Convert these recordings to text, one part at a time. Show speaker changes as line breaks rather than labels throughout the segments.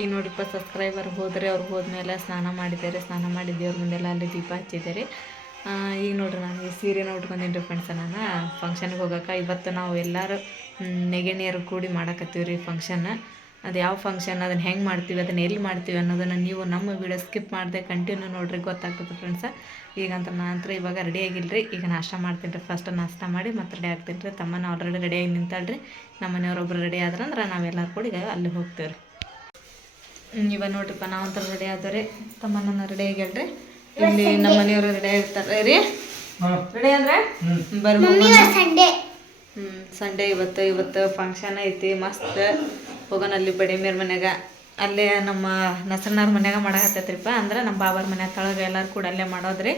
ಈಗ ನೋಡಿಪ್ಪ ಸಬ್ಸ್ಕ್ರೈಬರ್ ಹೋದರೆ ಅವ್ರು ಹೋದ್ಮೇಲೆ ಸ್ನಾನ ಮಾಡಿದ್ದಾರೆ. ಸ್ನಾನ ಮಾಡಿ ದೇವ್ರ ಮುಂದೆಲ್ಲ ಅಲ್ಲಿ ದೀಪ ಹಚ್ಚಿದ್ದಾರೆ. ಈಗ ನೋಡ್ರಿ ನಾನು ಈ ಸೀರೆನ ಉಟ್ಕೊಂಡಿನಿ ರೀ ಫ್ರೆಂಡ್ಸ್ ನಾನು ಫಂಕ್ಷನ್ಗೆ ಹೋಗಕ್ಕೆ ಇವತ್ತು ನಾವು ಎಲ್ಲರೂ ನೆಗೆಣಿಯರು ಕೂಡಿ ಮಾಡಕತ್ತೀವಿ ರೀ ಫಂಕ್ಷನ್ ಅದು ಯಾವ ಫಂಕ್ಷನ್ ಅದನ್ನು ಹೆಂಗೆ ಮಾಡ್ತೀವಿ, ಅದನ್ನು ಎಲ್ಲಿ ಮಾಡ್ತೀವಿ ಅನ್ನೋದನ್ನು ನೀವು ನಮ್ಮ ವಿಡಿಯೋ ಸ್ಕಿಪ್ ಮಾಡಿದೆ ಕಂಟಿನ್ಯೂ ನೋಡ್ರಿ, ಗೊತ್ತಾಗ್ತದೆ ಫ್ರೆಂಡ್ಸ ಈಗಂತ ನಂತರ ಇವಾಗ ರೆಡಿ ಆಗಿಲ್ಲ ರೀ ಈಗ ನಾಷ್ಟ ಮಾಡ್ತೀನಿ ರೀ ಫಸ್ಟ್ ನಾಷ್ಟ ಮಾಡಿ ಮತ್ತೆ ರೆಡಿ ಆಗ್ತೀನಿ ರೀ ತಮ್ಮನ ಆಲ್ರೆಡಿ ರೆಡಿಯಾಗಿ ನಿಂತಾಳ್ರಿ. ನಮ್ಮ ಮನೆಯವ್ರೊಬ್ರು ರೆಡಿ ಆದ್ರಂದ್ರೆ ನಾವೆಲ್ಲರೂ ಕೂಡ ಅಲ್ಲಿ ಹೋಗ್ತೇವೆ ರೀ ಇವಾಗ ನೋಡ್ರಿಪ್ಪ ನಾವಂತ ರೆಡಿ ಆದವ್ರಿ. ತಮ್ಮನ ರೆಡಿ ಆಗ್ಯಾಳ್ರಿ ಇಲ್ಲಿ ನಮ್ಮ ಮನೆಯವರು ರೆಡಿ ಆಗಿರ್ತಾರೆ ರೀ. ರೆಡಿ ಅಂದ್ರೆ? ಬರ್ಬೋದು
ಸಂಡೆ
ಹ್ಞೂ ಸಂಡೇ ಇವತ್ತು ಇವತ್ತು ಫಂಕ್ಷನ್ ಐತಿ ಮಸ್ತ್. ಹೋಗೋಣ ಅಲ್ಲಿ ಬಡಿಮೇರ್ ಮನ್ಯಾಗ. ಅಲ್ಲೇ ನಮ್ಮ ನಸರ್ನಾರ್ ಮನ್ಯಾಗ ಮಾಡಕತ್ತೈತ್ರಿಪ್ಪ. ಅಂದ್ರೆ ನಮ್ಮ ಬಾಬಾರ ಮನ್ಯಾಗ ತಳಗ ಎಲ್ಲರೂ ಕೂಡ ಅಲ್ಲೇ ಮಾಡೋದ್ರಿ.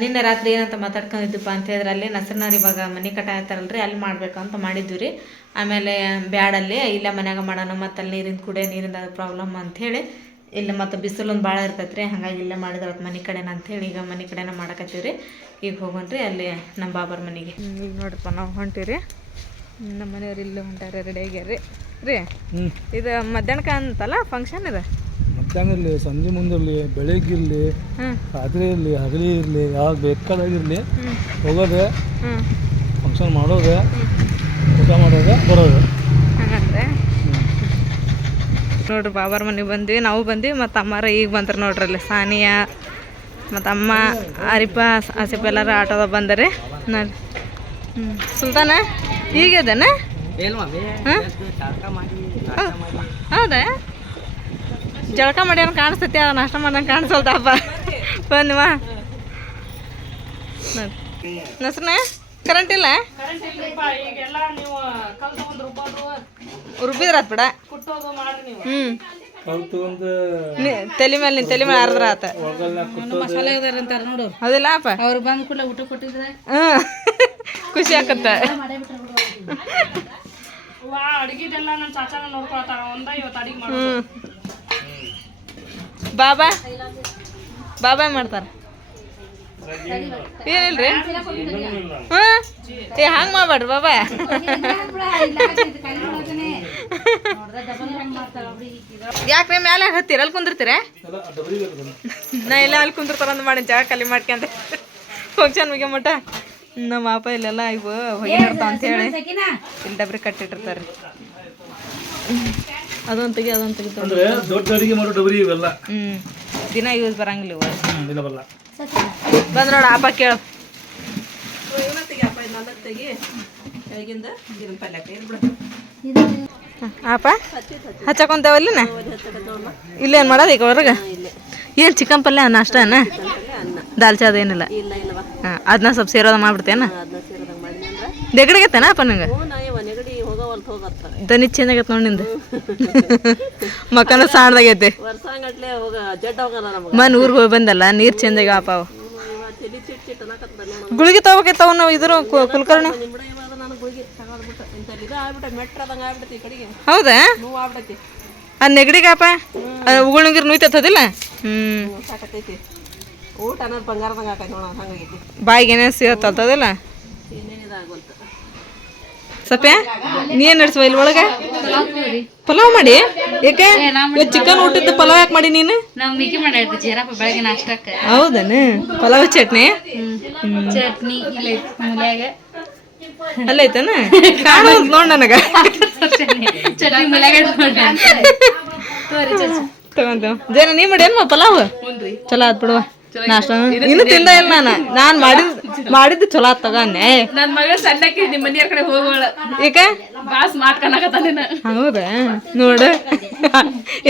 ನಿನ್ನೆ ರಾತ್ರಿ ಏನಂತ ಮಾತಾಡ್ಕೊಂಡಿದ್ದಪ್ಪ ಅಂತ ಹೇಳಿದ್ರೆ ಅಲ್ಲಿ ನಸರ್ನಾರ್ ಇವಾಗ ಮನೆ ಕಟ್ಟಾಯ್ತಾರಲ್ರಿ ಅಲ್ಲಿ ಮಾಡಬೇಕು ಅಂತ ಮಾಡಿದ್ವಿ ರೀ. ಆಮೇಲೆ ಬ್ಯಾಡಲ್ಲಿ ಇಲ್ಲ ಮನ್ಯಾಗ ಮಾಡೋಣ ಮತ್ತು ಅಲ್ಲಿ ನೀರಿಂದ ಕುಡಿಯೋ ನೀರಿಂದ ಪ್ರಾಬ್ಲಮ್ ಅಂಥೇಳಿ ಇಲ್ಲಿ ಮತ್ತು ಬಿಸಿಲೊಂದು ಭಾಳ ಇರ್ತೈತೆ ರೀ ಹಾಗಾಗಿ ಇಲ್ಲೇ ಮಾಡಿದ್ರೆ ಮನೆ ಕಡೆನ ಅಂಥೇಳಿ ಈಗ ಮನೆ ಕಡೆನ ಮಾಡಕತ್ತೀವಿ ರೀ. ಈಗ ಹೋಗೋಣ್ರಿ ಅಲ್ಲಿ ನಮ್ಮ ಬಾಬರ ಮನೆಗೆ. ಈಗ ನೋಡ್ರಪ್ಪ ನಾವು ಹೊಂಟೀವಿ ನಮ್ಮ ಮನೆಯವ್ರು ಇಲ್ಲೇ ಹೊಂಟಾರ ರೆಡಿ ಆಗ್ಯಾರ ರೀ
ಹ್ಞೂ
ಇದು ಮಧ್ಯಾಹ್ನಕ್ಕೆ ಅಂತಲ್ಲ ಫಂಕ್ಷನ್ ಇದು?
ಮಧ್ಯಾಹ್ನ ಇರಲಿ ಸಂಜೆ ಮುಂದಿರಲಿ ಬೆಳಿಗ್ಗೆ ಇರಲಿ ರಾತ್ರಿ ಇರಲಿ ಹಗಲಿ ಇರಲಿ ಯಾವಾಗ ಬೇಕಾದಾಗಿರಲಿ ಹೋಗೋದೆ ಫಂಕ್ಷನ್ ಮಾಡೋದೆ ಊಟ ಮಾಡೋದೆ ಬರೋದು.
ನೋಡ್ರಿ ಬಾಬಾರ ಮನೆಗೆ ಬಂದ್ವಿ ನಾವು ಬಂದ್ವಿ ಮತ್ತು ಅಮ್ಮಾರ ಈಗ ಬಂದ್ರು ನೋಡ್ರಿ ಅಲ್ಲಿ ಸಾನಿಯಾ ಮತ್ತು ಅಮ್ಮ ಅರಿಪ ಹಸಿಪ್ಪ ಎಲ್ಲರೂ ಆಟೋದ ಬಂದರೆ. ನೋಡ್ರಿ. ಹ್ಞೂ ಸುಲ್ತಾನ? ಈಗ ಹಾಂ? ಹೌದಾ? ಜಳಕ ಮಾಡಿ ಏನೋ ಕಾಣಿಸ್ತೈತಿ ಅದ ನಾಷ್ಟ ಮಾಡ್ದಂಗೆ ಕಾಣಿಸಲ್ತಪ್ಪ ಬಂದ್ವಾ ನಸ್ರನ ಕರೆಂಟ್ ಇಲ್ಲ? ರುಬ್ಬಿದ್ರಾತ್ ಬಿಡ ಹ್ಞೂ
ಕಲ್ತು ಒಂದು
ನೀ ತಲೆ ಮೇಲೆ ನಿನ್ ತಲೆ ಮೇಲೆ ಅರ್ದ್ರ ಆತ.
ಮಸಾಲೆ
ಅಂತಾರ ನೋಡು.
ಹೌದಿಲ್ಲ ಅಪ್ಪ?
ಅವ್ರು ಬಂದ್ ಕೂಡಲೇ ಊಟ ಕೊಟ್ಟಿದ್ರೆ
ಹ್ಞೂ ಖುಷಿ ಆಕತ್ತ.
ಅಡಿಗೆದೆಲ್ಲ ನನ್ನ ಚಾಚಾನ ನೋಡ್ಕೊಳ್ತಾರ ಒಂದ ಇವತ್ತು ಅಡಿಗೆ ಮಾಡ
ಬಾಬಾ. ಬಾಬಾ ಮಾಡ್ತಾರ? ಏನಿಲ್ರಿ ಹ್ಞೂ ಏ, ಹಂಗೆ ಮಾಡ್ಬೇಡ್ರಿ ಬಾಬಾ. ಯಾಕ್ರಿ ಮ್ಯಾಲೆ ಹತ್ತಿರ ಅಲ್ಲಿ ಕುಂದಿರ್ತೀರ. ನಾ ಇಲ್ಲ ಅಲ್ಲಿ ಕುಂದಿರ್ತಾರ ಅಂದ್ ಮಾಡಿ, ಜಾಗ ಖಾಲಿ ಮಾಡ್ಕೊಂಡೆ ಫಂಕ್ಷನ್ ಮುಗಿಯ ಮಟ ನಮ್ಮ ಅಪ್ಪ ಇಲ್ಲೆಲ್ಲ ಇವು ಹೋಗಿರ್ತಾವ ಅಂತ ಹೇಳಿ. ಇಲ್ಲಿ ಡಬ್ರಿ ಕಟ್ಟಿಟ್ಟಿರ್ತಾರೆ ಅದೊಂದು ತೆಗಿ ಅದೊಂದು
ಅಂದ್ರೆ ದೊಡ್ಡ ಅಡಿಗೆ ಮಾಡೋ ಡಬರಿ ಇವೆಲ್ಲ?
ಹ್ಞೂ ದಿನ ಯೂಸ್ ಬರಂಗಿಲ್ಲ ಇವು
ದಿನ ಬರಲ್ಲ.
ಬಂದ್ ನೋಡ ಹಬ್ಬ ಕೇಳು. ಆಪ ಹಚ್ಚಕೊಂತೇವಲ್ಲಿನ ಇಲ್ಲೇನು ಮಾಡೋದು ಈಗ ಹೊರಗೆ? ಏನು ಚಿಕನ್ ಪಲ್ಯ ನಾಷ್ಟನ? ದಾಲ್ ಚಾದ ಏನಿಲ್ಲ? ಹಾಂ ಅದನ್ನ ಸ್ವಲ್ಪ ಸೇರೋದ ಮಾಡ್ಬಿಡ್ತೇನ? ನೆಗಡಿಗತ್ತೇನ ಅಪ್ಪ ನಂಗೆ? ದನಿ ಚೆನ್ನಾಗೈತೆ ನೋಡಿ ನಿಂದು. ಮಕ್ಕನ ಸಾಣದಾಗೈತೆ. ಮನ್ ಊರಿಗೆ ಹೋಗಿ ಬಂದಲ್ಲ ನೀರು
ಚಿಟ್ ಚಿಟ್
ಗುಳಿಗೆ ತಗೋಬೇಕಿತ್ತವ ನಾವು ಇದ್ರ ಕುಲ್ಕರ್ಣ. ಹೌದಾ? ಅದು ನೆಗಡಿಗಪ್ಪ ಹ್ಮ್. ನುಯ್ತತ್ತದಿಲ್ಲ ಹ್ಞೂ ಬಾಯಿಗೆ ಏನೇನು
ಸಿಗತ್ತಲ್ಲ
ಸಪ್ಯ ನೀ ಏನ್ ನಡೆಸುವ ಇಲ್ಲಿ ಒಳಗ? ಪಲಾವ್ ಮಾಡಿ? ಯಾಕೆ ಚಿಕನ್ ಊಟದ ಪಲಾವ್ ಯಾಕೆ ಮಾಡಿ ನೀನು? ಹೌದನ? ಪಲಾವ್ ಚಟ್ನಿ?
ಚಟ್ನಿ
ಕಾಣೋದು ನೋಡ್ ನನಗ. ತಗೊಂತ ಜನ ನೀ ಮಾಡಿ ಏನ್ಮ ಪಲಾವ್? ಚಲೋ ಆತ್ ಬಿಡುವ. ನಾಷ್ಟ ಇನ್ನು ತಿಂದ ಇಲ್ಲ ನಾನು. ನಾನು ಮಾಡಿದ್ ಮಾಡಿದ್ದು ಚಲೋ ಆತ್ ತಗೊಂಡೆ
ನನ್ ಮಗ ಸಣ್ಣಕ್ಕೆ ನಿಮ್ಮ ಮನೆಯ ಕಡೆ ಹೋಗೋಳ
ಈಗ
ಬಾಸ್ ಮಾಡ್ಕೊಳಕತ್ತ ನೀನು
ಹೌದಾ? ನೋಡು.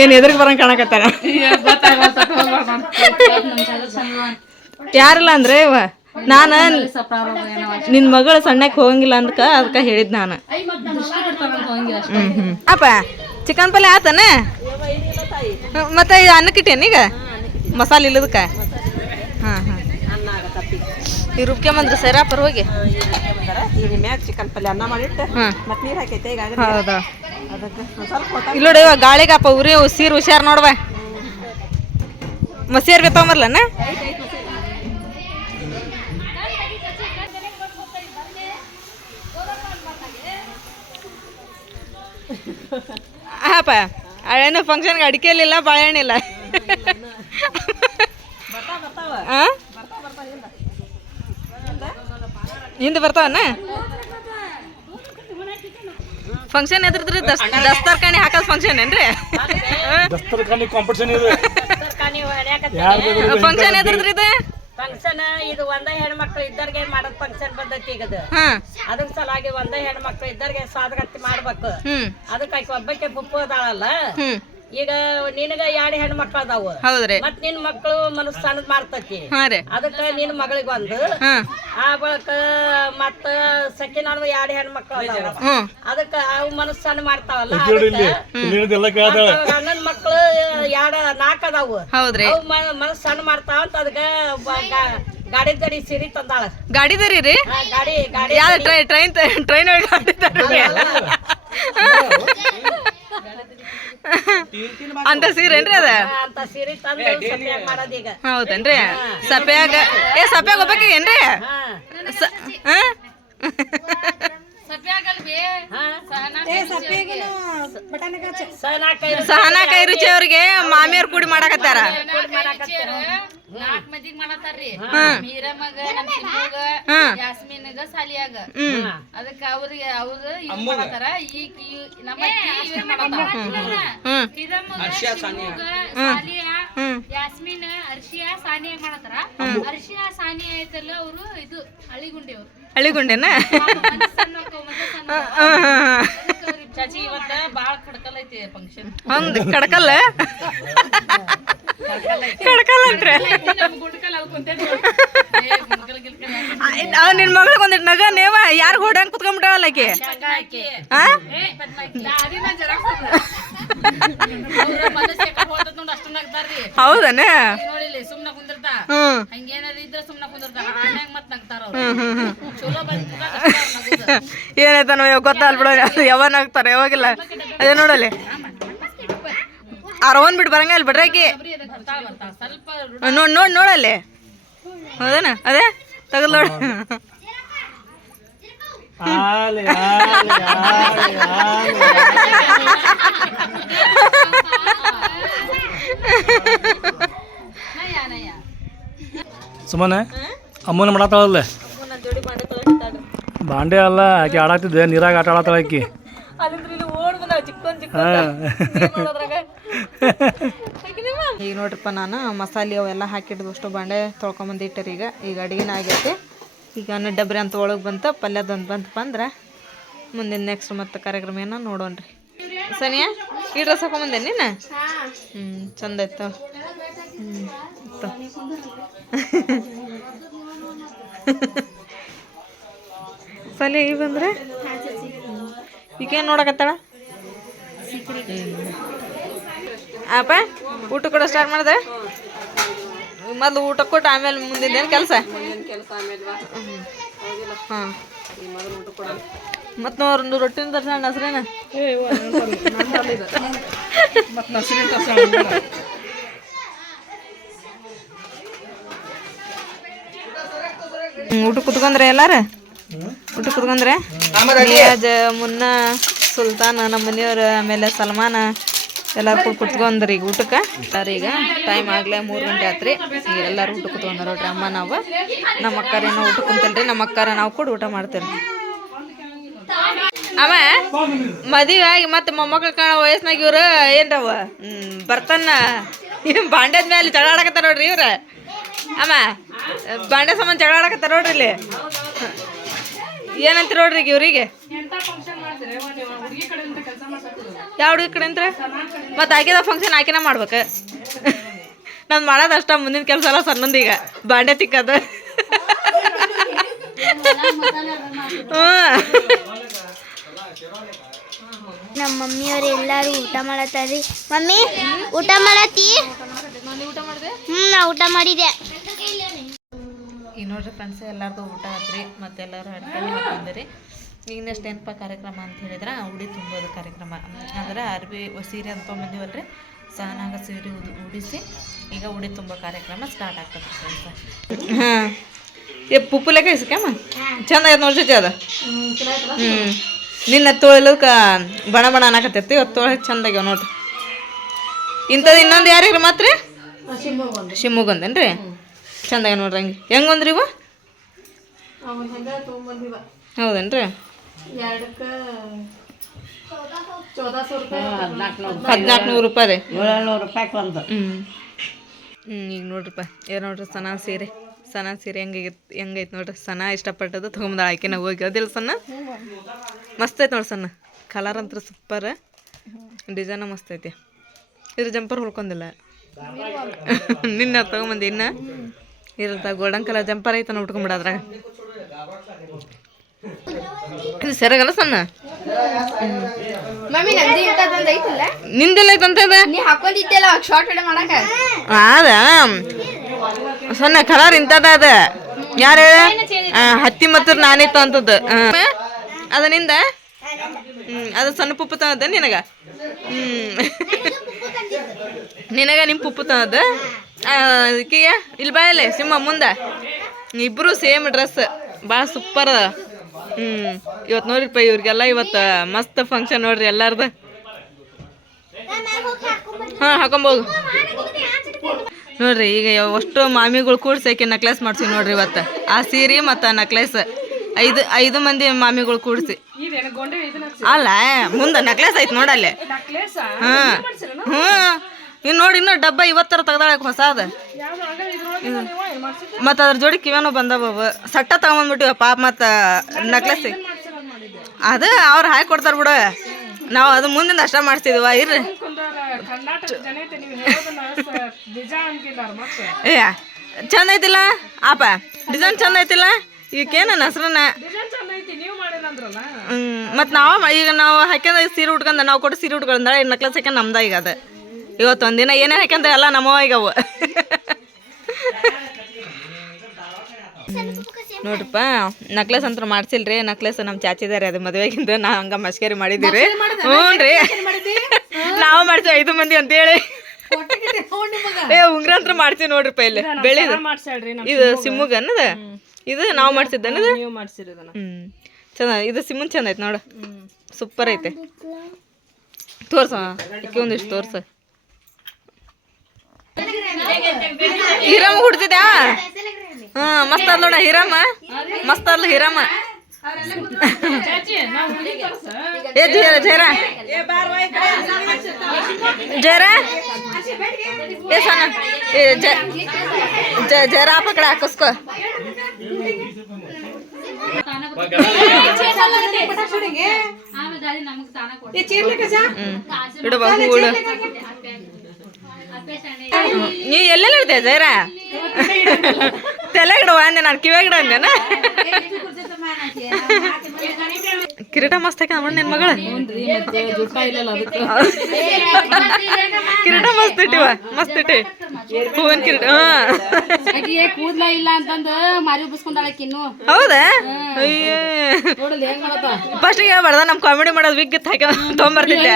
ಏನ್ ಎದ್ರಿಗೆ ಬರಂಗ್ ಕಾಣಕತ್ತಾರ ಯಾರಿಲ್ಲ ಅಂದ್ರೆ ಇವ. ನಾನು ನಿನ್ ಮಗಳು ಸಣ್ಣಕ್ಕೆ ಹೋಗಂಗಿಲ್ಲ ಅಂದ್ಕ ಅದಕ್ಕ ಹೇಳಿದ್ ನಾನು. ಹ್ಮ್ ಹ್ಮ್. ಅಪ್ಪ ಚಿಕನ್ ಪಲ್ಯ ಆತನ? ಮತ್ತೆ ಅನ್ನಕ್ಕಿಟ್ಟೇನೀಗ ಮಸಾಲೆ ಇಲ್ಲದಕ್ಕ? ಹಾಂ ಹಾಂ.
ಅನ್ನ
ಈ ರುಬ್ಕೊಂಬಂದ್ರೆ ಹೋಗಿ?
ಈಗ ಮ್ಯಾಗ ಚಿಕನ್ ಪಲ್ಯ ಅನ್ನ ಮಾಡಿಟ್ಟು.
ಹಾಂ.
ಮತ್ತೆ ನೀರು ಹಾಕೈತೆ ಈಗ
ಹೌದಾ?
ಅದಕ್ಕೆ ಸ್ವಲ್ಪ
ಇಲ್ಲ ಗಾಳಿಗಪ್ಪ ಉರಿ ಸೀರ್ ಹುಷಾರ್ ನೋಡ್ವ. ಮಸೀರ್ ಬೇತಂಬರ್ಲನ ಹಾಪ ಅಳೇನು ಫಂಕ್ಷನ್ಗೆ ಅಡಿಕೆಲಿಲ್ಲ ಬಾಳೆಹಣ್ಣಿಲ್ಲ.
ಹಿಂದ
ಹಿಂದೆ ಬರ್ತಾವನ? ಫಂಕ್ಷನ್ ಎದ್ರದ್ರಿ ದಸ್ತರ್ಖಾನಿ ದಸ್ತರ್ಕಾಣಿ ಹಾಕೋದು ಫಂಕ್ಷನ್ ಏನ್ರಿ?
ದಸ್ತರಖಾನಿ ಕಾಂಪಿಟೇಷನ್ ಇದೆ. ಯಾರು
ಫಂಕ್ಷನ್ ಎದ್ರದ್ರಿ ಇದು?
ಫಂಕ್ಷನ್ ಇದು ಒಂದ ಹೆಣ್ಮಕ್ಳು ಇದ್ದರ್ಗೆ ಮಾಡೋದ್ ಫಂಕ್ಷನ್ ಬಂದೈತಿ ಈಗ ಅದು.
ಹಾ.
ಅದ್ರ ಸಲಾಗಿ ಒಂದ ಹೆಣ್ಮಕ್ಳು ಇದ್ದರ್ಗೆ ಸ್ವಾಗತ ಮಾಡ್ಬೇಕು. ಅದಕ್ಕೆ ಒಬ್ಬಕ್ಕೆ ಪುಪ್ಪು ಅದಾಳಲ್ಲ. ಈಗ ನಿನಗ ಎರಡು ಹೆಣ್ಣು ಮಕ್ಕಳು ಅದಾವ
ಹೌದ್ರಿ
ಮತ್ ನಿನ್ ಮಕ್ಕಳು ಮನಸ್ ಸಣ್ಣದ್ ಮಾಡ್ತತಿ
ಹಾ ರೀ.
ಅದಕ್ಕ ನಿನ್ ಮಗಳಿಗೆ ಒಂದು. ಆ ಬಳಕ ಮತ್ತ ಸೆಕೆಂಡ್ ನಾನು ಎರಡು ಮಕ್ಕಳು ಅದಾವ.
ಹ್ಮ್.
ಅದಕ್ಕ ಅವು ಮನಸ್ ಸಣ್ಣ ಮಾಡ್ತಾವಲ್ಲ ಗಂಡನ ಮಕ್ಳು ಎರಡ ನಾಲ್ಕ ಅದಾವು.
ಹೌದ್ರಿ
ಅವು ಮನಸ್ ಸಣ್ಣ ಮಾಡ್ತಾವ ಅಂತ ಅದಕ್ಕ ಗಾಡಿ ತರಿ ಸಿರಿ ತಂದಾಳ.
ಗಾಡಿದರಿ ರೀ.
ಆ, ಗಾಡಿ ಗಾಡಿ
ಯಾವ ಟ್ರೈನ್ ಟ್ರೈನ್ ಟ್ರೈನ್ ಒಳಗೆ ಅಂತ
ಸಿರಿ ಏನ್ರಿ ಅದ? ಹೌದನ್ರಿ?
ಹೌದೇನ್ರಿ ಸಪ್ಯಾಗ ಏ ಸಪ್ಯಾಗ ಹೋಗ್ಬೇಕೇನ್ರಿ
ಏನ್ರಿ? ಸಹನಾ ಕೈ
ರುಚಿ ಅವ್ರಿಗೆ ಮಾಮಿಯವ್ರ ಕೂಡಿ ಮಾಡಾಕತ್ತಾರ.
ನಾಲ್ಕ್ ಮಂದಿಗ್ ಮಾಡತಾರ್ರಿ. ಮೀರಮ್ಮಗ ನಮ್. ಯಾಸ್ಮಿನ್ಗ ಸಾಲಿಯಾಗ. ಅದಕ್ಕ ಅವ್ರಿಗೆ ಅವ್ರ ಇವ್ ಮಾಡತಾರ ಈಗ ಈ- ನಮ್ಮ ಸಿಂಗುಗ ಸಾಲಿಯಾ ಯಾಸ್ಮಿನ್ ಅರ್ಶಿಯಾ ಸಾನಿಯಾಗ ಮಾಡತಾರ ಅರ್ಶಿಯಾ ಸಾನಿಯಾ ಐತಲ್ಲ ಅವರು ಇದು ಹಳಿಗುಂಡಿ ಅವ್ರು ಸಣ್ಣ
ಚಚಿ ಇವತ್ತ ಬಾಳ ಕಡ್ಕಲ್ ಐತಿ ಫಂಕ್ಷನ್
ಅಂತ್ರೆ
ಗುಂಡ್ಕಲ್ ಅವ್
ನಿನ್ ಮಗಳಿಗೆ ಒಂದಿಟ್ ನಗ ನೇವ ಯಾರು ಹೊಡ್ಯಾಂಗ್ ಕುತ್ಕೊಂಡ್ಬಿಟ್ಟಾವಲ್ಲ ಆಕೆ ಹೌದನ
ಈಗ ನೋಡಿಲ್ಲಿ ಸುಮ್ನ ಕುಂದಿರ್ತಾ
ಹ್ಮ್
ಹಂಗೇನಾರ ಇದ್ರ ಸುಮ್ಮನೆ ಆಮ್ಯಾಗ ಮತ್ತೆ ನಗ್ತಾರ ಅವ್ರು.
ಹ್ಮ್ ಹ್ಮ್ ಹ್ಮ್.
ಚಲೋ ಬಂದ
ಏನಾಯ್ತಾನೋ ಗೊತ್ತಲ್ಲ ಬಿಡೋ ಯಾವಾಗ ಆಗ್ತಾರೆ ಯಾವಾಗಿಲ್ಲ. ಅದೇ ನೋಡಲ್ಲಿ. ಅರವನ್ ಬಿಟ್ಟು ಬರಂಗಿಲ್ಲ ಬಿಡ್ರಿ ಆಕಿ. ನೋಡ್ ನೋಡ್ ನೋಡಲ್ಲಿ. ಹೌದೇನ? ಅದೇ? ತಗದ್ ನೋಡ.
ನಯ ನಯ
ಸುಮ್ಮನೆ ಅಮ್ಮನ ಮಾಡತ್ತಾಳಲ್ಲ ಬಾಂಡೆ ಅಲ್ಲ ಆಕೆ ಆಡಾಕ್ತಿದ್ದೆ ನೀರಾಗ ಆಟ ಆಡತ್ತಾಳ ಆಕಿ.
ಈಗ ನೋಡ್ರಿಪ್ಪ ನಾನು ಮಸಾಲೆ ಅವೆಲ್ಲ ಹಾಕಿಡ್ದು ಅಷ್ಟು ಬಾಂಡೆ ತೊಳ್ಕೊಂಬಂದಿಟ್ಟರಿ ಈಗ. ಈಗ ಅಡುಗೆನ ಆಗೈತಿ. ಈಗ ಅನ್ನ ಡಬ್ರಿ ಅಂತ ಒಳಗೆ ಬಂತ ಪಲ್ಯದೊಂದು ಬಂತಪ್ಪ ಅಂದ್ರೆ ಮುಂದಿನ ನೆಕ್ಸ್ಟ್ ಮತ್ತೆ ಕಾರ್ಯಕ್ರಮ ಏನೋ ರೀ ಸನಿಯಾ ಈ ಡ್ರೆಸ್ ಹಾಕೊಂಬಂದೆ ನೀನು? ಹ್ಞೂ ಚಂದ ಆಯ್ತು ಹ್ಞೂ ಸಲಿ ಈ ಬಂದ್ರೆ ಈಗೇನು ನೋಡಕತ್ತಾಳ? ಅಪ್ಪ, ಊಟ ಕೂಡ ಸ್ಟಾರ್ಟ್ ಮಾಡಿದೆ? ಮೊದಲು ಊಟ ಕೊಟ್ಟು ಆಮೇಲೆ ಮುಂದಿದ್ದೇನು ಕೆಲಸ? ಹಾಂ ಮತ್ತು ರೊಟ್ಟಿನ ತರ್ಸಣ್ಣ ಹಸ್ರೇನ ಊಟ ಕುತ್ಕೊಂಡ್ರೆ ಎಲ್ಲಾರ? ಊಟ ಕುತ್ಕೊಂಡ್ರೆ? ನಿಯಾಜ್ ಮುನ್ನ, ಸುಲ್ತಾನ್, ನಮ್ಮ ಮನೆಯವ್ರು, ಆಮೇಲೆ ಸಲ್ಮಾನ ಎಲ್ಲಾರು ಕೂಡ ಕುತ್ಕೊಂಡ್ರಿ ಈಗ ಊಟಕ್ಕೆ. ಈಗ ಟೈಮ್ ಆಗಲೇ ಮೂರು ಗಂಟೆ ಆತ್ರಿ. ಈಗ ಎಲ್ಲರೂ ಊಟ ಕುತ್ಕೊಂಡ್ರ ನೋಡ್ರಿ ಅಮ್ಮ, ನಾವು. ನಮ್ಮ ಅಕ್ಕಾರೇನೋ ಊಟ ಕುಂತಲ್ರಿ. ನಮ್ಮ ಅಕ್ಕಾರ ನಾವು ಕೂಡ ಊಟ ಮಾಡ್ತೇವೆ ಅವ, ಮದುವೆ ಆಗಿ ಮತ್ತೆ ಮೊಮ್ಮಕ್ಳು ಕಾಣೋ ವಯಸ್ಸಿನಾಗ ಇವ್ರು ಏನ್ರವ? ಬರ್ತಾನ. ಬಾಂಡ್ಯದ ಮೇಲೆ ಚಳಾಡಕತ್ತ ನೋಡ್ರಿ ಇವ್ರ. ಅಮ್ಮ, ಬಾಂಡೆ ಸಾಮಾನು ಜಗಳ ನೋಡ್ರಿ ಇಲ್ಲಿ. ಏನಂತ ನೋಡ್ರಿ ಈಗ ಇವ್ರಿಗೆ? ಯಾವ ಹುಡುಗಿ ಕಡೆ ಅಂತ? ಮತ್ತೆ ಆಕಿದ ಫಂಕ್ಷನ್ ಆಕಿನ ಮಾಡ್ಬೇಕು. ನಾನು ಮಾಡೋದು ಅಷ್ಟ, ಮುಂದಿನ ಕೆಲಸ ಎಲ್ಲ ಸಣ್ಣಂದು ಈಗ. ಬಾಂಡೆ ತಿಕ್ಕದು. ಹ್ಞೂ
ನಮ್ಮ ಮಮ್ಮಿಯವ್ರು ಎಲ್ಲಾರು ಊಟ ಮಾಡತ್ತಾರ್ರಿ. ಮಮ್ಮಿ, ಊಟ ಮಾಡತ್ತಿ? ಹ್ಮ್, ನಾ ಊಟ ಮಾಡಿದೆ.
ಈಗ ನೋಡ್ರಿ ಫ್ರೆಂಡ್ಸ್ ಎಲ್ಲರದು ಊಟ ಆತ್ರಿ ಮತ್ತೆಲ್ಲರೂ ಅಡ್ಕೊಂಡು ಹಾಕಿದ್ರಿ ಈಗ ನೆಕ್ಸ್ಟ್ ಏನಪ್ಪ ಕಾರ್ಯಕ್ರಮ ಅಂತ ಹೇಳಿದ್ರೆ ಉಡಿ ತುಂಬೋದು ಕಾರ್ಯಕ್ರಮ. ಅಂದ್ರೆ ಅರ್ಬಿ ಸೀರೆ ಅಂತ ಬಂದಿವಲ್ರಿ ಸಾನಾಗ ಸೀರೆ ಉದು ಉಡಿಸಿ ಈಗ ಉಡಿ ತುಂಬೋ ಕಾರ್ಯಕ್ರಮ ಸ್ಟಾರ್ಟ್ ಆಗ್ತದೆ ಫ್ರೆಂಡ್ಸ್. ಹಾಂ. ಏ ಪುಪ್ಪು ಲೆಕ್ಕ ಇಸ್ಕಮ್ಮ ಚಂದ ಆಯ್ತು ನೋಡ್ರಿ ಜೊತೆ ಅದು. ಹ್ಞೂ ನಿನ್ನ ತೊಳಿಲಕ್ಕ ಬಣ ಬಣ ಅನ್ನಕತ್ತೈತಿ ಇವತ್ತು ತೊಳೆ ಚಂದ ಆಗ್ಯಾವ ನೋಡ್ರಿ. ಇಂಥದ್ದು ಇನ್ನೊಂದು ಯಾರಿಗೆ ಮಾತ್ರ? ಶಿವಮೊಗ್ಗಂದೇನ್ರಿ ಚಂದ ನೋಡ್ರಿ ಹಂಗೆ. ಹೆಂಗೊಂದ್ರಿ ಇವ? ಹೌದೇನ್ರಿ? ಹದಿನಾಲ್ಕು ನೂರು ರೂಪಾಯಿ ರೀ
ಏಳ್ನೂರು ರೂಪಾಯಿ ಒಂದು
ಹ್ಞೂ ಹ್ಞೂ ಈಗ ನೋಡ್ರಿಪ್ಪ ಏನು ನೋಡ್ರಿ ಸನಾ ಸೀರೆ. ಸನಾ ಸೀರೆ ಹೆಂಗಾಗಿತ್ತು ಹೆಂಗೈತೆ ನೋಡ್ರಿ. ಸನಾ ಇಷ್ಟಪಟ್ಟದ್ದು ತೊಗೊಂಬಂದ ನಾವು ಹೋಗಿ. ಅದಿಲ್ಲ ಸಣ್ಣ ಮಸ್ತ್ ಐತೆ ನೋಡಿ ಸಣ್ಣ ಕಲರ್ ಅಂತ ಸೂಪರ್ ಡಿಸೈನ ಮಸ್ತ್ ಐತಿ. ಇದ್ರ ಜಂಪರ್ ಹೊಲ್ಕೊಂಡಿಲ್ಲ ನಿನ್ನ ತೊಗೊಂಬಂದಿ ಇನ್ನ? ಇರಲ್ತ ಗೋಲ್ಡನ್ ಕಲರ್ ಜಂಪರ್ ಐತನ ಉಟ್ಕೊಂಡ್ಬಿಡ ಅದ್ರಾಗ. ಇದು ಸೆರಗಲ್ಲ ಸಣ್ಣ?
ಮಮ್ಮಿ ನಂದು ಇಂಥದ್ದೊಂದು ಐತಲ್ಲ?
ನಿಂದೆಲ್ಲ ಐತಂತ ಇದೆ
ನೀ ಹಾಕೊಂಡಿದ್ದೆಲ್ಲ ಶಾರ್ಟ್ ವಿಡಿಯೋ ಮಾಡಕ?
ಅದ ಸಣ್ಣ ಕಲರ್ ಇಂಥದ ಅದ. ಯಾರು? ಹತ್ತಿ ಮತ್ತು ನಾನಿತ್ತು ಅಂತದ್ದು. ಅದ ನಿಂದ? ಹ್ಮ್ ಅದು ಸಣ್ಣ ಪುಪ್ಪು ತಂದದ ನಿನಗ? ಹ್ಮ್. ನಿನಗ ನಿಮ್ಮ ಪುಪ್ಪು ತಂದದ ಅದಕ್ಕಿಯ ಇಲ್ಲಿ ಬಾಯಲ್ಲೇ ಸಿಂಹ ಮುಂದೆ. ಇಬ್ಬರು ಸೇಮ್ ಡ್ರೆಸ್ ಭಾಳ ಸೂಪರ್ ಅದ. ಹ್ಮ್ ಇವತ್ತು ನೋಡ್ರಿಪ್ಪ ಇವ್ರಿಗೆಲ್ಲ ಇವತ್ತು ಮಸ್ತ್ ಫಂಕ್ಷನ್ ನೋಡ್ರಿ ಎಲ್ಲಾರ್ದು. ಹಾಂ ಹಾಕೊಂಬೋದು ನೋಡ್ರಿ ಈಗ ಅಷ್ಟು ಮಾಮಿಗಳು ಕೂಡಿಸಿ ಆಕೆ ನಕ್ಲೆಸ್ ಮಾಡ್ತೀವಿ ನೋಡ್ರಿ ಇವತ್ತು. ಆ ಸೀರೆ ಮತ್ತು ನಕ್ಲೆಸ್ ಐದು ಐದು ಮಂದಿ ಮಾಮಿಗಳು ಕೂಡಿಸಿ. ಅಲ್ಲ ಮುಂದೆ ನಕ್ಲೆಸ್ ಐತೆ ನೋಡಲ್ಲೇ ಹಾಂ. ಹ್ಞೂ ಇನ್ನು ನೋಡಿ ಇನ್ನೂ ಡಬ್ಬ ಇವತ್ತರ ತೆಗ್ದಾಳಕ್ಕೆ ಹೊಸಾದ
ಏನು
ಮತ್ತು ಅದ್ರ ಜೋಡಿ ಕಿವೇನೋ ಬಂದವ ಸಟ್ಟ ತಗೊಂಬಂದ್ಬಿಟ್ಟಿವ, ಪಾಪ ಮತ್ತು ನಕ್ಲೆಸ್ ಅದು ಅವ್ರು ಹಾಕಿ ಕೊಡ್ತಾರೆ ಬಿಡು. ನಾವು ಅದು ಮುಂದಿನ ಅಷ್ಟ ಮಾಡ್ತಿದ್ವ ಇರ್ರಿ. ಚಂದ ಐತಿಲ್ಲ? ಆಪ, ಡಿಸೈನ್ ಚಂದ ಐತಿಲ್ಲ? ಈಗೇನು
ನೀವು ಮಾಡಿರಂದ್ರಲ್ಲ
ಮತ್ತು ನಾವು ಈಗ ನಾವು ಹಾಕ್ಯಂದ ಸೀರೆ ಉಟ್ಕೊಂಡ ನಾವು ಕೊಟ್ಟು ಸೀರೆ ಉಟ್ಕೊಂಡ ನಕ್ಲೆಸ್ ಹಾಕ್ಯಂದ ನಮ್ದ ಈಗ ಅದು. ಇವತ್ತು ಒಂದಿನ ಏನೇನು ಹಾಕ್ಯಂದ ಎಲ್ಲ ನಮ್ಮವ ಈಗ ಅವು. ನೋಡ್ರಪ್ಪ ನಕ್ಲೆಸ್ ಅಂತ ಮಾಡ್ಸಿಲ್ರಿ ನಕ್ಲೆಸ್ ನಮ್ಮ ಚಾಚಿದಾರೆ ಅದು ಮದುವೆಗಿಂತ ನಾ ಹಂಗ ಮಸ್ಕರಿ ಮಾಡಿದ್ದೀರಿ. ಹ್ಞೂ ರೀ. ನಾವು ಮಾಡ್ತೀವಿ ಐದು ಮಂದಿ ಅಂತೇಳಿ. ಏ ಉಂಗ್ರ ಅಂತ ಮಾಡ್ತೀವಿ ನೋಡ್ರಿಪ್ಪ ಇಲ್ಲಿ ಬೆಳೆ
ಮಾಡ್ಸ್ಯಾಳ್ರಿ
ಇದು ಸಿಮ್ಮುಗ ಅನ್ನದ? ಇದು ನಾವು ಮಾಡ್ಸಿದ್ದ ಅನ್ನದ ಹ್ಮ್ ಚಂದ ಇದು ಸಿಮ್ಮನ್ ಚಂದ ಐತೆ ನೋಡ. ಸೂಪರ್ ಐತೆ. ತೋರ್ಸ ಇಕ್ಕೊಂದಿಷ್ಟು ತೋರ್ಸ. ಹಿರಮ್ಮ ಹುಡ್ತಿದ್ಯಾ? ಹಾ ಮಸ್ತ್ ಅದ್ ನೋಡ ಹಿರಮ್ಮ ಮಸ್ತ್ ಅದ್ಲ ಹಿರಮ್ಮ
ಚಾಚಿ ನಾವು ಹುಡುಗಿ ಕಳ್ಸ
ಏ ಜೈರ ಜೈರ ಜೈರ ಏ ಸಣ್ಣ. ಏ ಜ ಜ- ಜೈರ ಆ ಪಕಡ ಹಾಕಿಸ್ಕೊ. ಇಡಬ ಹೂಳು. ನೀ ಎಲ್ಲೆಲ್ಲ ಇಡ್ತೀಯ ಜೈರ ತಲೆ ಇಡುವ ಅಂದೆ ನಾನು ಕಿವ್ಯಾಗ ಗಿಡ ಅಂದೇನ? ಕಿರೀಟ ಮಸ್ತ್ ನಮ್ಮ ನಿನ್ ಮಗಳ? ಕಿರೀಟ ಮಸ್ತ್ ಇಟ್ಟಿವ ಮಸ್ತ್ ಇಟ್ಟಿ. ಹೂವಿನ ಕಿರೀಟ
ಕೂದ್ಲ ಇಲ್ಲ ಅಂತಂದು ಮಾರಿ ಉಬ್ಬಿಸ್ಕೊಂಡಾಳಕಿ ಇನ್ನು
ಹೌದಾ ಫಸ್ಟ್ ಹೇಳ್ಬಾರ್ದ ನಮ್ ಕಾಮಿಡಿ ಮಾಡೋದು ವಿಗ್ ಹಾಕಿ ತೊಗೊಂಬರ್ತಿದ್ದೆ.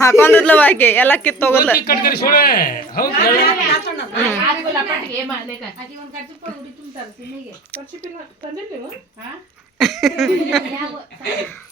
ಹಾಕೊಂಡ್ಲವ ಆಕೆ ಎಲ್ಲ
ಕಿತ್ತೋಗಲ್ಲ. ಹೌದು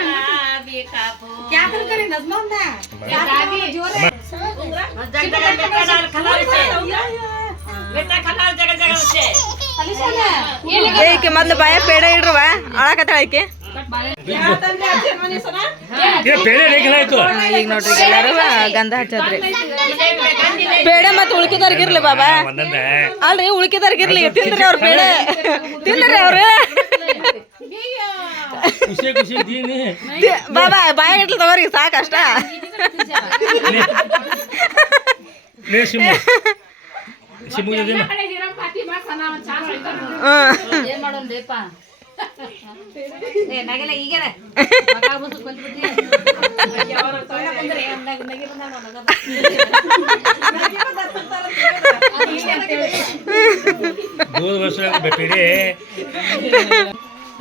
ಏಕೆ ಮೊದ್ಲು ಬಾಯ ಪೇಡ ಇಡ್ರವ? ಅಳಕತ್ತಾಳ ಈಕೆ ಈಗ ನೋಡ್ರಿ ಎಲ್ಲಾರು ಗಂಧ ಹಚ್ಚದ್ರಿ. ಪೇಡ ಮತ್ತೆ ಉಳ್ಕಿದಾರ್ಗಿರ್ಲಿ ಬಾಬಾ. ಅಲ್ರಿ ಉಳ್ಕಿದಾರ್ಗಿರ್ಲಿ ತಿಂದ್ರಿ ಅವ್ರ ಪೇಡ. ತಿಂದ್ರಿ ಅವ್ರ.
ಖುಷಿ ಖುಷಿ ದೀನಿ.
ಬಾಬಾ ಬಾಯ್ ಇಟ್ಲು ತಗೋರಿ ಸಾಕಷ್ಟ.
ಲೇ ಶಿಮು.
ಹೀರೋ ಪಾತಿ ದೂರ ಸಣ್ಣ ಒಂದ್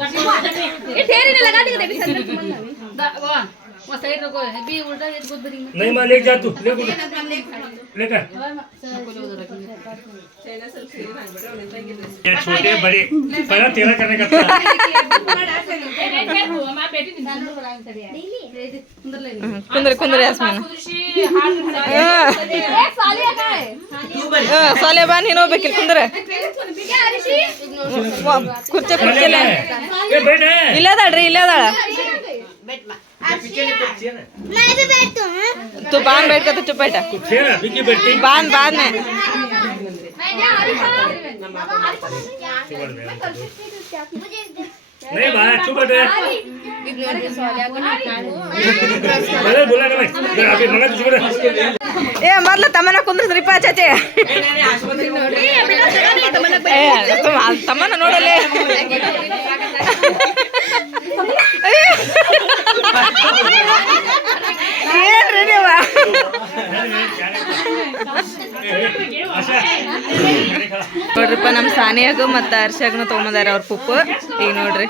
ಚಾ ಮಾಡ್ತಾರ
ಹ್ಮ್
ಏನ್ ಮಾಡೋಣ ಲೇಪ
दो वर्ष पेड़े
ಸೈಡ್ ಬಿ ಉಲ್ಟಾ ಎದ್ ಗೊತ್ತರಿ
नहीं मां लेके जा तू ले को लेकर ये छोटे बड़े पहला तेरा करने का था
ಕುಂದ್ರಿ ಕುಂದ್ರಿ ಹಸ್ಮನ ಸಾಲೆ ಬಾ ನೀನು ಹೋಗ್ಬೇಕಿಲ್ಲ ಕುಂದ್ರ ಕುರ್ಚಿ ಕುರ್ಚಿಲ್ಲ
ये बैठ है
ಇಲ್ಲದಾಳ್ರಿ ಇಲ್ಲದಾಳ
मैं भी बैठता हूँ।
तू बाँध बैठ कर तो चुप बैठा। बाँध बाँध में
नहीं
ಏ, ಮೊದ್ಲು ತಮ್ಮನ ಕುಂದ್ರಿಪ್ಪ ಚಾಚೆ. ತಮ್ಮನ ಏನ್ರಿ ನೀವ? ನೋಡ್ರಿಪ್ಪ ನಮ್ಮ ಸಾನಿಯಾಗ ಮತ್ತೆ ಅರ್ಷಾಗನು ತೊಗೊಂಬಂದಾರ ಅವ್ರ ಪುಪ್ಪು. ಈಗ ನೋಡ್ರಿ.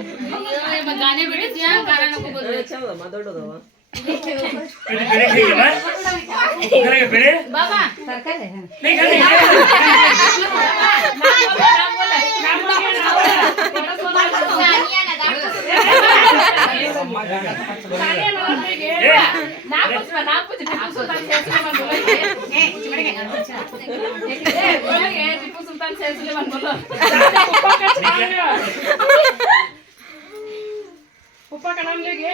गाने बैठे यहाँ
गाना नको बोल
रहे अच्छा मदोडो बाबा।
सरकार है नहीं कर नहीं पेड़े
ಬಾಬಾ
नहीं खाएंगे
ಟಿಪ್ಪು ಸುಲ್ತಾನ್ ಸೇರಿಸಲಿ ಬಂದ್ಬಲ್ಲ
ಪುಪ್ಪ ಕಣಂಬ್ಲಿಗೆ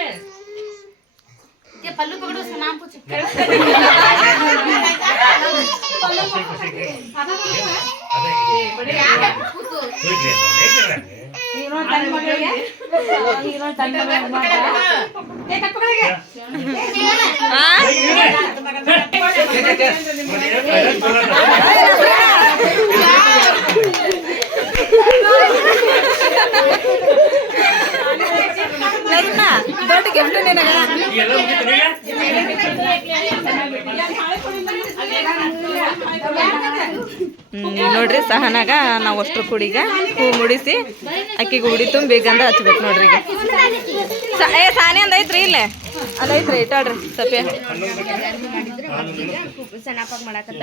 ಪಲ್ಲು ಪಕಡು ನಾಮ್ ಇರೋ ತಂದೆಗಳಿಗೆ ಇರೋ
ಲಗ್ನ ದೊಡ್ಡ ಗಿಫ್ಟ್ ನಿನಗ ನೋಡ್ರಿ ಸಹನಾಗ ನಾವು ಅಷ್ಟ್ರ ಕುಡಿಗ ಹೂ ಮುಡಿಸಿ ಅಕ್ಕಿಗೆ ಉಡಿ ತುಂಬಿ ಗಂಧ ಹಚ್ಬೇಕು ನೋಡ್ರಿ ಈಗ. ಏ, ಸಾನಿ ಅಂದ ಐತ್ರಿ ಇಲ್ಲೇ? ಅದೈತ್ರಿ, ಇಟ್ಟಾಡ್ರಿ ಸಪ್ಯ.
ಸಣ್ಣಪ್ಪಾಗ ಮಾಡಕತ್ತ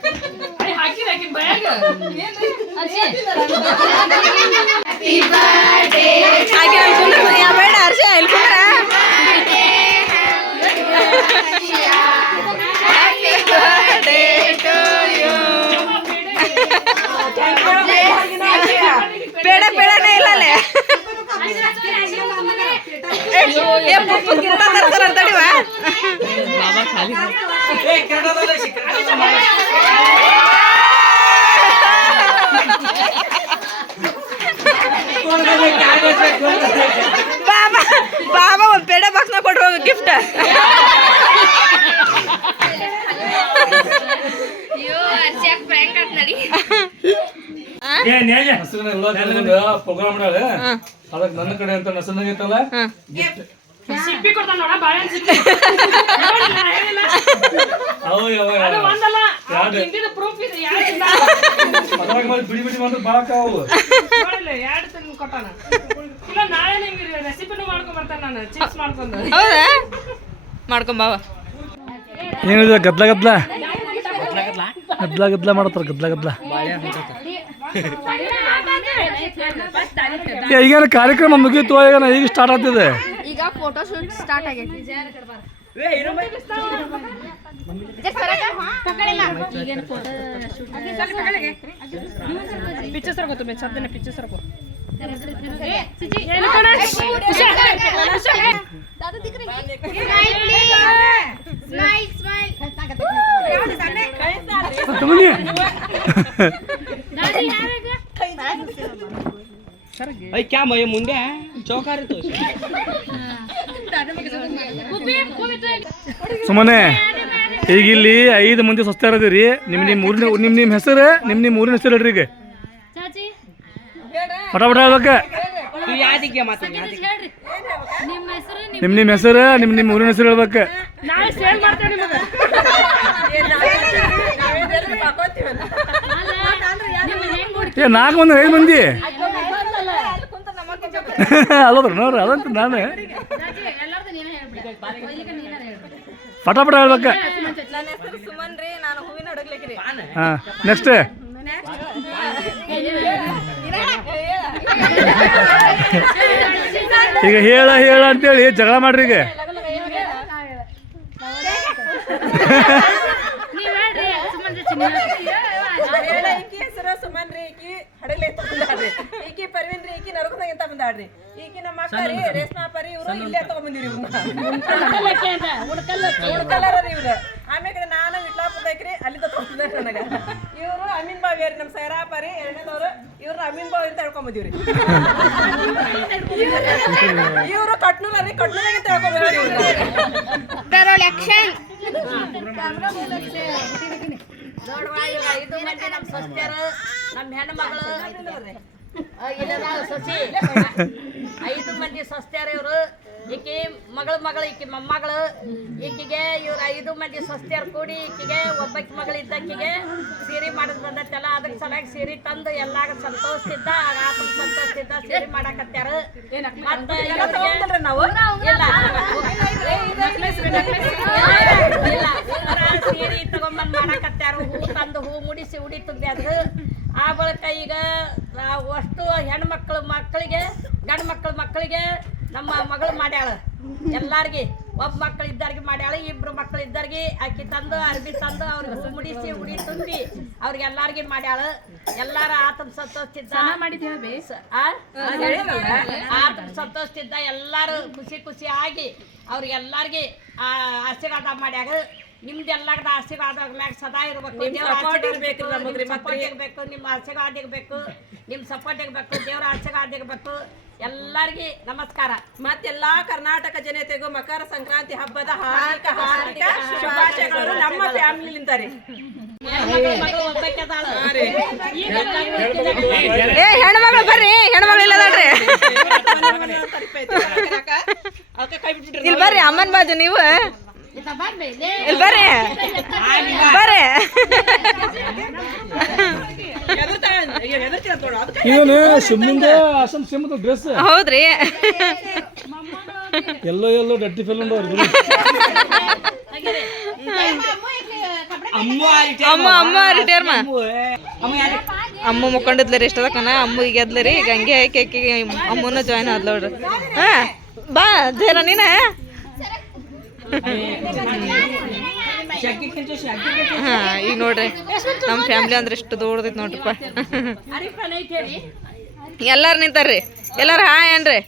ಹಾಕಿ ಬ್ಯಾಗ್
ಹಾಗೆ ಅಲ್ಲಿ ಕುಂದ್ರ ಯಾ ಬೇಡ ಹರ್ಷ ಇಲ್ಲಿ ಕುಂದ್ರ ಬೇಡ ಬೇಡನೇ ಇಲ್ಲ ಅಲ್ಲೇ ಏ, ಏ, ಪುಪ್ಪು ಗಿಫ್ಟ್ ತರ್ತಾರ ಅಂತ ತಡಿವಾ. ಬಾಬಾ ಬಾಬಾ ಒಂದು ಪೇಡ ಬಾಕ್ಸ್ನ ಕೊಟ್ಟು ಹೋಗು ಗಿಫ್ಟ್
ಪ್ರೋಗ್ರಾಮ್ ಅದಕ್ಕೆ ನನ್ನ ಕಡೆ ಅಂತ ಹೆಸರಿನಾಗೈತಲ್ಲ
ಸಿಪ್ಪಿ ಕೊಡ್ತಾನ ನೋಡ ಬಾಳೆಹಣ್ಣು ಸಿಪ್ಪಿ ಹೇಳಿಲ್ಲ. ಅದು ಒಂದಲ್ಲ
ಯಾವ್ದು?
ಪ್ರೂಫ್ ಇದೆ ಯಾರಿಲ್ಲ
ಅದ್ರಾಗ ಮತ್ತೆ ಬಿಡಿ ಬಿಡಿ ಅಂದ್ರೆ ಬಾಕ ಅವು
ನೋಡಿಲ್ಲ ಎರಡು ತಿಂದು ಕೊಟ್ಟಾನ. ಇಲ್ಲ ನಾಳೆ ನಿಮ್ಗೆ ರೆಸಿಪಿನೂ ಮಾಡ್ಕೊಂಡ್ ಬರ್ತಾನೆ ನಾನು ಚಿಪ್ಸ್ ಮಾಡ್ಕೊಂಡು.
ಹೌದಾ? ಮಾಡ್ಕೊಂಬಾವ
ಏನಿದೆ ಗದ್ಲ ಗದ್ಲ? ಗದ್ಲ ಗದ್ಲ? ಮಾಡ್ತಾರ ಗದ್ಲ ಗದ್ಲ. ಏ, ಈಗೇನು ಕಾರ್ಯಕ್ರಮ ಮುಗಿತು ಈಗ ಈಗ ಸ್ಟಾರ್ಟ್ ಆಗ್ತಿದೆ.
ಈಗ ಫೋಟೋ ಶೂಟ್ ಸ್ಟಾರ್ಟ್ ಆಗೈತಿ
ಪಿಕ್ಚರ್ ಸರ್ ಗೊತ್ತು ಸದ್ಯನ ಪಿಕ್ಚರ್ ಸರ್
ತಮ್ಮನಿ
क्या मैं मुंडे चौकार तो
ಸುಮ್ಮನೆ ಈಗ ಇಲ್ಲಿ ಐದು ಮಂದಿ ಸ್ವಸ್ಥರ ಅದೀರಿ ನಿಮ್ಮ ನಿಮ್ಮ ಊರಿನ ನಿಮ್ಮ ನಿಮ್ಮ ಹೆಸರು? ನಿಮ್ಮ ನಿಮ್ಮ ಊರಿನ ಹೆಸರು ಹೇಳ್ರಿ ಈಗ. ಪಟ ಪಟ ಹೇಳ್ಬೇಕು. ನಿಮ್ಮ ನಿಮ್ಮ ಹೆಸರು ನಿಮ್ಮ ನಿಮ್ಮ ಊರಿನ ಹೆಸರು ಹೇಳ್ಬೇಕು. ಏ ನಾಲ್ಕು ಮಂದಿ ಐದು ಮಂದಿ. ಅಲ್ಲ. ನೋಡ್ರಿ ಅದಂತ ನಾನು. ಪಟ ಹೇಳ್ಬೇಕ. ಹೇಳ್ಬೇಕು
ಸುಮನ್ ರೀ ನಾನು ಹೂವಿನ ಹಡಗ್ಲಿಕ್ರಿ
ಹಾಂ ನೆಕ್ಸ್ಟ್ ಈಗ ಹೇಳ ಹೇಳ ಅಂತೇಳಿ ಜಗಳ ಮಾಡ್ರಿ ಈಗ
ಈಕಿ ಹೆಸರು ಸುಮನ್ ರೀ ಈಕಿ ಹಡಗ್ಲಿ ತಗೊಂಡಾಡ್ರಿ ಈಕಿ ಪರ್ವೀನ್ ರೀ ಈಕಿ ನರಗುದಾಗ ಅಂತ ಬಂದಾಡ್ರಿ ಈಕಿ ನಮ್ಮ ಅಕ್ಕ ರೀ ರೇಷ್ಮಾ ಪರಿ ಇವ್ರು ಇಲ್ಲೇ ತಗೊಂಬಂದಿರಿ ಉಳ್ಕಲ್ಲರ ರೀ ಇವ್ರು. ಆಮೇಲೆ ನಾನು ವಿಟ್ಲಾಪುರದೈಕ್ರಿ ಅಲ್ಲಿಂದ ತಗೊಂಡ್ರೆ ನನಗ. ಇವ್ರು ಅಮೀನ್ ಬಾವಿ ರೀ ನಮ್ಮ ಸೈರಾ ಪರಿ ಎರಡನೇದವ್ರು ಇವ್ರ ಅಮೀನ್ ಬಾವಿ ಅಂತ ಹೇಳ್ಕೊಂಬಂದಿವ್ರಿ. ಇವ್ರು ಕಟ್ನೂರ ರೀ ಕಟ್ನೂರಾಗ ಅಂತ ಹೇಳ್ಕೊಂಬಂದಿವ್ರಿ. ನೋಡುವ ಇವ್ರು ಐದು ಮಂದಿ ನಮ್ಮ ಸ್ವಸ್ಥರು ನಮ್ಮ ಹೆಣ್ಮಗಳು. ಇಲ್ಲದ ಸೊಸಿ ಐದು ಮಂದಿ ಸ್ವಸ್ಥರು ಇವರು. ಈಕಿ ಮಗಳ ಮಗಳು ಈಕೆ ಮೊಮ್ಮಗಳು ಈಕೆಗೆ ಇವ್ರು ಐದು ಮಂದಿ ಸ್ವಸ್ತಿಯರು ಕೂಡಿ ಈಕೆಗೆ ಒಬ್ಬಕ್ಕೆ ಮಗಳಿದ್ದ ಇದ್ದಕ್ಕಿಗೆ ಸೀರೆ ಮಾಡೋದು ಬಂದತ್ತಲ್ಲ ಅದಕ್ಕೆ ಸಲಾಗಿ ಸೀರೆ ತಂದು ಎಲ್ಲಾಗ ಸಂತೋಷಿದ್ದ ಆತ ಸಂತೋಷಿದ್ದ ಸೀರೆ ಮಾಡಾಕತ್ಯಾರ. ಮತ್ತೆ ಇಲ್ಲ ಸೀರೆ ತಗೊಂಬಂದ್ ಮಾಡಾಕತ್ಯಾರ. ಹೂ ತಂದು ಹೂ ಮುಡಿಸಿ ಉಡಿ ತುಂಬ ಅದು ಆ ಬಳಿಕ ಈಗ ಅಷ್ಟು ಹೆಣ್ಮಕ್ಳು ಮಕ್ಕಳಿಗೆ ಗಂಡು ಮಕ್ಕಳು ಮಕ್ಕಳಿಗೆ ನಮ್ಮ ಮಗಳು ಮಾಡ್ಯಾಳ. ಎಲ್ಲಾರ್ಗಿ ಒಬ್ಬ ಮಕ್ಕಳು ಇದ್ದಾರ್ಗಿ ಮಾಡ್ಯಾಳ ಇಬ್ರು ಮಕ್ಕಳು ಇದ್ದಾರ್ಗಿ ಅಕ್ಕಿ ತಂದು ಅರ್ಬಿ ತಂದು ಅವ್ರಿಗೆ ಮುಡಿಸಿ ಉಡಿ ತುಂಬಿ ಅವ್ರಿಗೆ ಎಲ್ಲಾರ್ಗಿ ಮಾಡ್ಯಾಳ. ಎಲ್ಲಾರ ಆತನ ಸಂತೋಷಿದ್ದ ಆತನ ಸಂತೋಷಿದ್ದ ಎಲ್ಲಾರು ಖುಷಿ ಖುಷಿ ಆಗಿ ಅವ್ರಿಗೆಲ್ಲಾರ್ಗಿ ಆ ಆಶೀರ್ವಾದ ಮಾಡ್ಯಾಗ ನಿಮ್ದೆಲ್ಲಾರ್ದ ಆಶೀರ್ವಾದ ಮ್ಯಾಗ ಸದಾ ಇರ್ಬೇಕು ಇರ್ಬೇಕು ಸಪೋರ್ಟ್ ಇರ್ಬೇಕು ನಿಮ್ಮ ಆಶೀರ್ವಾದ ಇರ್ಬೇಕು ನಿಮ್ಮ ಸಪೋರ್ಟ್ ಇರ್ಬೇಕು ದೇವ್ರ ಆಶೀರ್ವಾದ ಇರ್ಬೇಕು ಎಲ್ಲಾರ್ಗಿ ನಮಸ್ಕಾರ ಮತ್ತೆಲ್ಲಾ ಕರ್ನಾಟಕ ಜನತೆಗೂ ಮಕರ ಸಂಕ್ರಾಂತಿ ಹಬ್ಬದ ಹಾರ್ದಿಕ ಹಾರ್ದಿಕ ಶುಭಾಶಯಗಳು ನಮ್ಮ ಫ್ಯಾಮಿಲಿ ರೀ
ಏ ಹೆಣ್ಮಗಳು ಬರ್ರಿ ಹೆಣ್ಮಗಳು ಇಲ್ಲದಲ್ರಿ ಇಲ್ಲಿ ಬರ್ರಿ ಅಮ್ಮನ್ ಬಾಜು ನೀವು ಬರ್ರಿ ಬರ್ರಿ.
ಇವನು ಸಿಮ್ಮಿಂದ ಅಸಮ್ ಸಿಮ್ಮದ ಡ್ರೆಸ್
ಹೌದ್ರಿ.
ಎಲ್ಲೋ ಎಲ್ಲೋ ಡಟ್ಟಿ ಫಿಲ್ಮ್ ಅವ್ರು
ಅಮ್ಮ ಅಮ್ಮ ರಿಟೈರ್ ಮಾ? ಅಮ್ಮ ಮುಕ್ಕೊಂಡಿದ್ಲರಿ ಕಣ ಅಮ್ಮ ಈಗ ಎದ್ಲರಿ ಈಗ ಹಂಗೆ ಆಕಿ ಆಕಿಗೆ ಅಮ್ಮನ ಜಾಯ್ನ್ ಆದ್ಲ ಹಾ ಬಾ ಜೇರ ನೀನ. ಹಾ ಈಗ ನೋಡ್ರಿ. ನಮ್ಮ ಫ್ಯಾಮಿಲಿ ಅಂದ್ರೆ ಎಷ್ಟು ದೊಡ್ಡದೈತಿ ನೋಡ್ರಿಪ್ಪ. ಎಲ್ಲಾರು ನಿಂತಾರ್ರಿ. ಎಲ್ಲಾರು ಹಾ ಏನ್ರಿ?